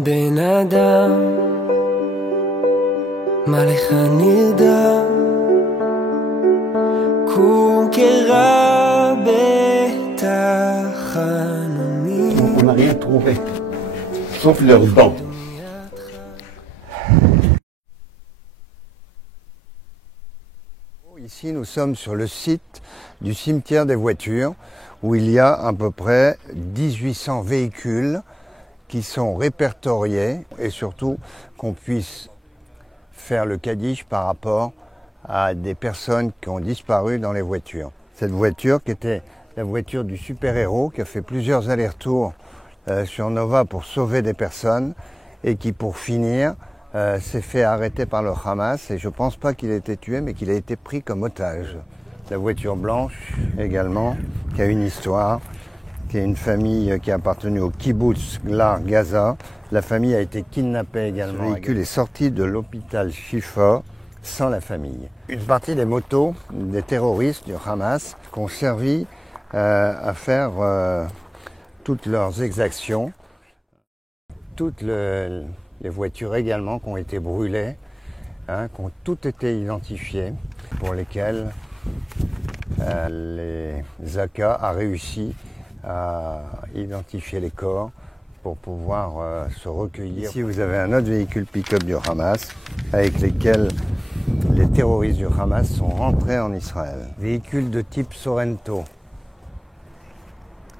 בן אדם, מה לך נרדם? קום קרא בתחנונים. On n'a rien trouvé, sauf leurs dents. Ici, nous sommes sur le site du cimetière des voitures, où il y a à peu près 1800 véhicules qui sont répertoriés et surtout qu'on puisse faire le kaddish par rapport à des personnes qui ont disparu dans les voitures. Cette voiture qui était la voiture du super-héros qui a fait plusieurs allers-retours sur Nova pour sauver des personnes et qui pour finir s'est fait arrêter par le Hamas et je ne pense pas qu'il a été tué mais qu'il a été pris comme otage. La voiture blanche également qui a une histoire, qui est une famille qui a appartenu au kibbutz Glar Gaza. La famille a été kidnappée également. Le véhicule est sorti de l'hôpital Shifa sans la famille. Une partie des motos des terroristes du Hamas qui ont servi à faire toutes leurs exactions. Toutes les voitures également qui ont été brûlées, qui ont toutes été identifiées, pour lesquelles les Zaka a réussi à identifier les corps pour pouvoir se recueillir. Ici vous avez un autre véhicule pick-up du Hamas avec lesquels les terroristes du Hamas sont rentrés en Israël. Véhicule de type Sorento.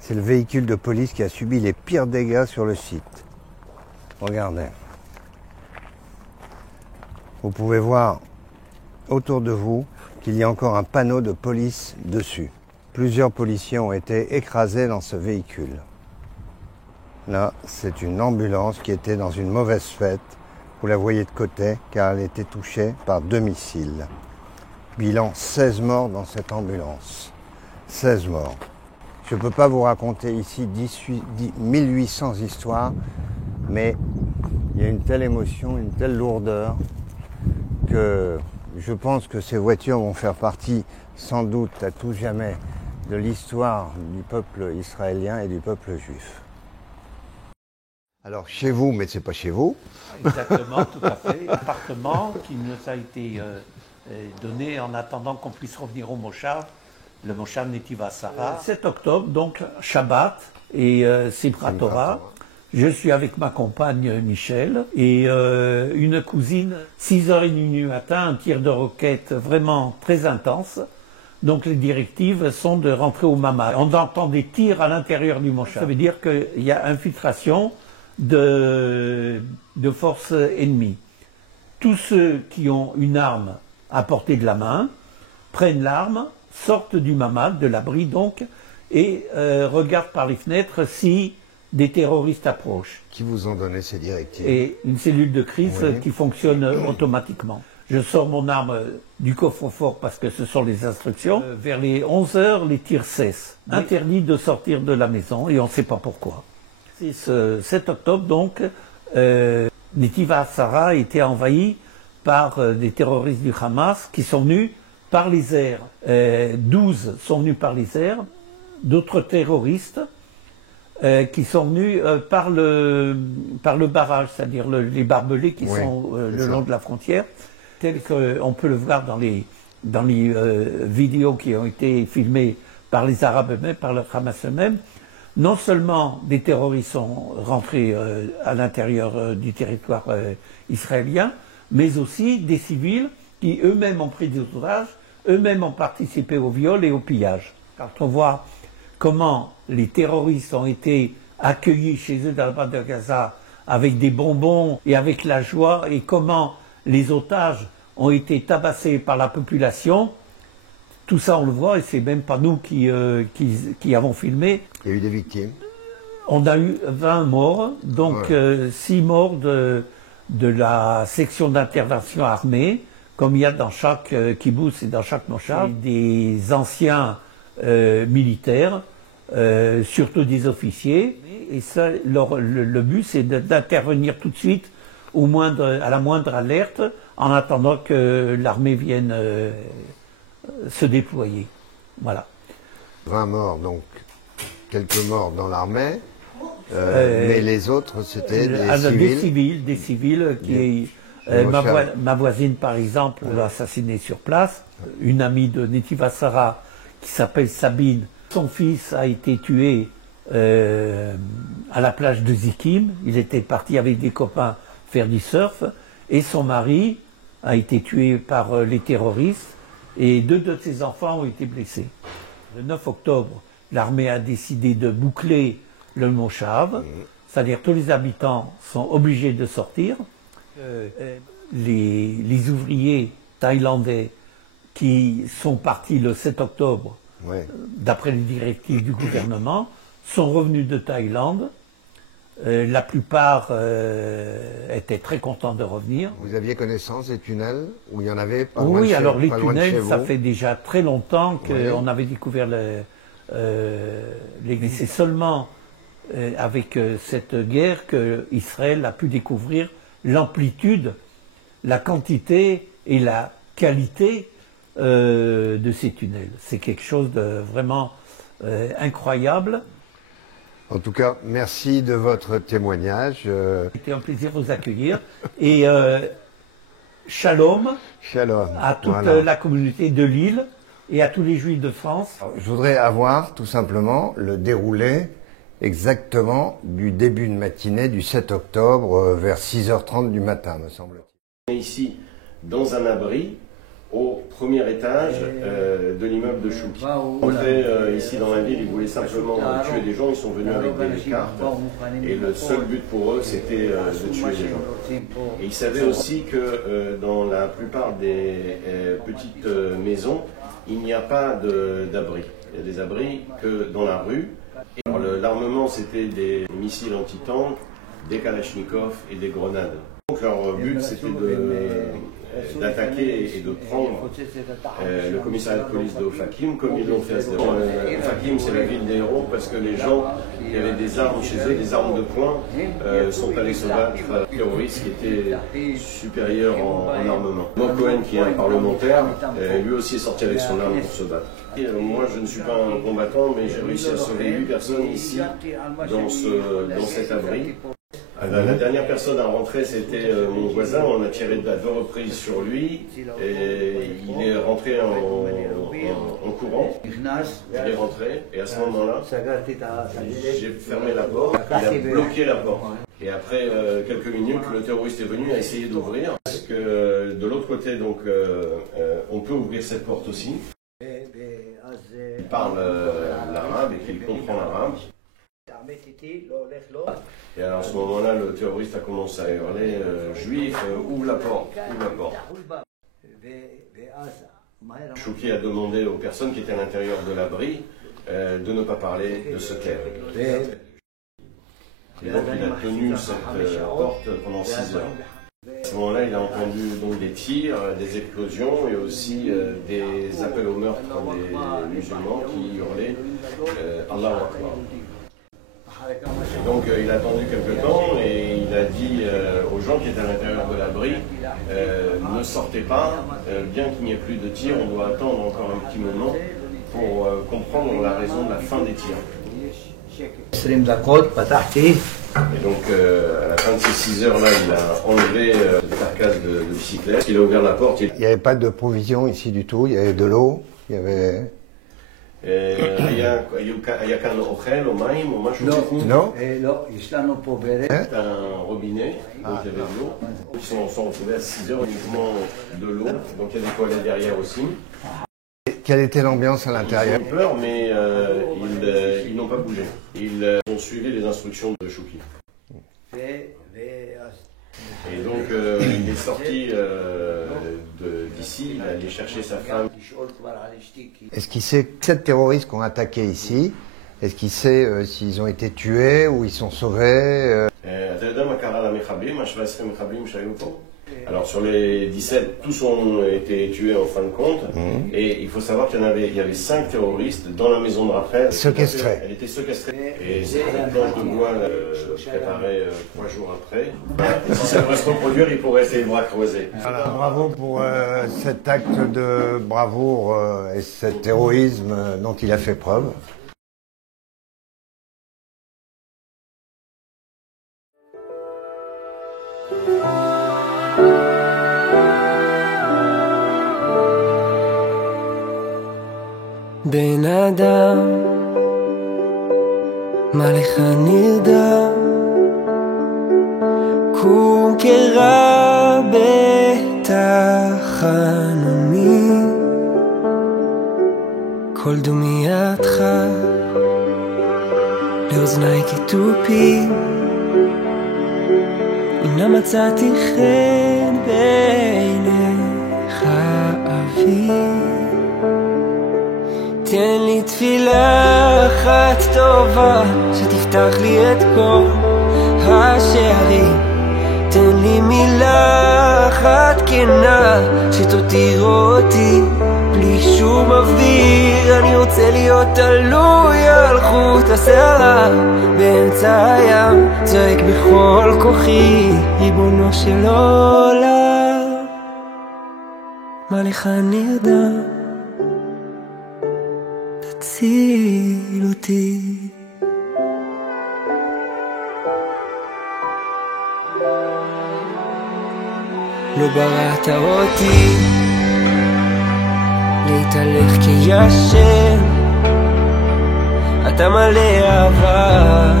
C'est le véhicule de police qui a subi les pires dégâts sur le site. Regardez. Vous pouvez voir autour de vous qu'il y a encore un panneau de police dessus. Plusieurs policiers ont été écrasés dans ce véhicule. Là, c'est une ambulance qui était dans une mauvaise fête. Vous la voyez de côté car elle était touchée par 2 missiles. Bilan 16 morts dans cette ambulance. 16 morts. Je ne peux pas vous raconter ici 1800 histoires, mais il y a une telle émotion, une telle lourdeur que je pense que ces voitures vont faire partie sans doute à tout jamais de l'histoire du peuple israélien et du peuple juif. Alors chez vous, mais c'est pas chez vous. Exactement, tout à fait. Appartement qui nous a été donné en attendant qu'on puisse revenir au Moshav, le Moshav Netiv HaSara. 7 octobre, donc Shabbat et Simchat Torah. Je suis avec ma compagne Michel et une cousine, 6h30 du matin, un tir de roquette vraiment très intense. Donc les directives sont de rentrer au Mamad. On entend des tirs à l'intérieur du Moshav. Ça veut dire qu'il y a infiltration de forces ennemies. Tous ceux qui ont une arme à portée de la main prennent l'arme, sortent du Mamad, de l'abri donc, et regardent par les fenêtres si des terroristes approchent. Qui vous ont donné ces directives? Et une cellule de crise qui fonctionne automatiquement. Je sors mon arme du coffre-fort parce que ce sont les instructions. Vers les 11h, les tirs cessent. Interdit de sortir de la maison et on ne sait pas pourquoi. C'est ce 7 octobre donc, Netiv HaSara a été envahi par des terroristes du Hamas qui sont venus par les airs. 12 sont venus par les airs, d'autres terroristes qui sont venus par le barrage, c'est-à-dire les barbelés qui sont le long de la frontière, tel qu'on peut le voir dans les vidéos qui ont été filmées par les Arabes eux-mêmes, par le Hamas eux-mêmes. Non seulement des terroristes sont rentrés à l'intérieur du territoire israélien, mais aussi des civils qui eux-mêmes ont pris des otages, eux-mêmes ont participé au viol et au pillage. Quand on voit comment les terroristes ont été accueillis chez eux dans la bande de Gaza avec des bonbons et avec la joie, et comment les otages ont été tabassés par la population, tout ça on le voit, et c'est même pas nous qui avons filmé. Il y a eu des victimes. On a eu 20 morts, donc 6 morts de la section d'intervention armée, comme il y a dans chaque kibbutz et dans chaque moshav, des anciens militaires, surtout des officiers. Et ça, le but, c'est d'intervenir tout de suite à la moindre alerte, en attendant que l'armée vienne se déployer. Voilà. 20 morts, donc quelques morts dans l'armée. Mais les autres, c'était des civils qui... ma voisine, par exemple, l'a assassinée sur place. Une amie de Netiv Hatzara qui s'appelle Sabine. Son fils a été tué à la plage de Zikim. Il était parti avec des copains faire du surf. Et son mari a été tué par les terroristes. Et deux de ses enfants ont été blessés. Le 9 octobre, l'armée a décidé de boucler le Moshav. C'est-à-dire que tous les habitants sont obligés de sortir. Les ouvriers thaïlandais qui sont partis le 7 octobre, d'après les directives du gouvernement, sont revenus de Thaïlande. La plupart étaient très contents de revenir. Vous aviez connaissance des tunnels où il y en avait pas loin Oui, de chez, alors les pas loin de tunnels, chez ça vous. fait déjà très longtemps qu'on avait découvert l'église. C'est seulement avec cette guerre qu'Israël a pu découvrir l'amplitude, la quantité et la qualité de ces tunnels. C'est quelque chose de vraiment incroyable. En tout cas, merci de votre témoignage. C'était un plaisir de vous accueillir. Et shalom, Shalom. à toute Voilà. la communauté de Lille et à tous les Juifs de France. Je voudrais avoir tout simplement le déroulé exactement du début de matinée du 7 octobre vers 6h30 du matin, me semble-t-il. On est ici dans un abri au premier étage de l'immeuble de Chouki. Entrés ici dans la ville, ils voulaient simplement tuer des gens, ils sont venus avec des cartes et le seul but pour eux c'était de tuer des gens. Et ils savaient aussi que dans la plupart des petites maisons, il n'y a pas d'abri. Il y a des abris que dans la rue. L'armement c'était des missiles anti-tanks, des kalachnikovs et des grenades. Donc leur but c'était d'attaquer et de prendre le commissariat de police de Ofakim comme ils l'ont fait à Sderot. Ofakim c'est la ville des héros parce que les gens qui avaient des armes chez eux, des armes de poing, sont allés se battre à terroristes qui étaient supérieurs en armement. Mo Cohen qui est un parlementaire, lui aussi est sorti avec son arme pour se battre. Et, moi je ne suis pas un combattant mais j'ai réussi à sauver 8 personnes ici dans cet abri. La dernière personne à rentrer, c'était mon voisin. On a tiré à 2 reprises sur lui et il est rentré en courant. Il est rentré et à ce moment-là, j'ai fermé la porte. Il a bloqué la porte. Et après quelques minutes, le terroriste est venu, a essayé d'ouvrir. Parce que de l'autre côté, donc, on peut ouvrir cette porte aussi. Il parle l'arabe et qu'il comprend l'arabe. Et alors à ce moment-là, le terroriste a commencé à hurler Juif, ouvre la porte, ouvre la porte. Chouki a demandé aux personnes qui étaient à l'intérieur de l'abri de ne pas parler, de se taire. Et donc il a tenu cette porte pendant 6 heures. À ce moment-là, il a entendu donc des tirs, des explosions et aussi des appels au meurtre des musulmans qui hurlaient Allahu Akbar. Et donc il a attendu quelque temps et il a dit aux gens qui étaient à l'intérieur de l'abri ne sortez pas, bien qu'il n'y ait plus de tirs, on doit attendre encore un petit moment pour comprendre la raison de la fin des tirs. Et donc à la fin de ces 6 heures là, il a enlevé la carcasse de bicyclette, il a ouvert la porte. Il n'y avait pas de provisions ici du tout, il y avait de l'eau, il y avait... היה כאן אוכל או מים או משהו? Non. C'est un robinet, donc il y avait de l'eau. Ils sont retrouvés à 6 heures uniquement de l'eau, donc il y a des toilettes derrière aussi. Quelle était l'ambiance à l'intérieur? Ils ont peur, mais ils n'ont pas bougé. Ils ont suivi les instructions de Chouki. Et donc il est sorti d'ici, il est allé chercher sa femme. Est-ce qu'il sait que 7 terroristes qui ont attaqué ici, est-ce qu'il sait s'ils ont été tués ou ils sont sauvés? אתה יודע מה קרה למחבלים, ה-17 מחבלים שהיו פה? Alors sur les 17, tous ont été tués en fin de compte. Et il faut savoir qu'il y avait 5 terroristes dans la maison de Raphaël. Séquestrés. Elle était séquestrée. Et c'est une planche de bois préparée 3 jours après. Si ça devrait se reproduire, il pourrait essayer les bras croisés. Voilà, bravo pour cet acte de bravoure et cet héroïsme dont il a fait preuve. בן אדם, מה לך נרדם? קום קרא בתחנוני, כל דומייתך לאוזני כתופים, הנה מצאתי חן בעיניך אבי. תן לי תפילה אחת טובה שתפתח לי את כל השערים, תן לי מילה אחת כנה שתותיר אותי בלי שום אוויר. אני רוצה להיות תלוי על חוט השערה באמצע הים, צועק בכל כוחי, ריבונו של עולם, מה לך נרדם? תציל אותי. לא בראת אותי להתהלך כישן, אתה מלא אהבה,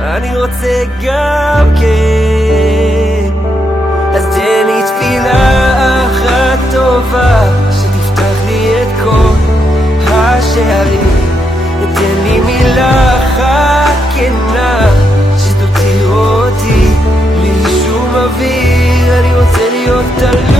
אני רוצה גם כן. אז תן לי תפילה אחת טובה שתפתח לי את כל השערים, תן לי מילה אחת כנה שתותיר אותי בלי שום אוויר. אני רוצה להיות תלוי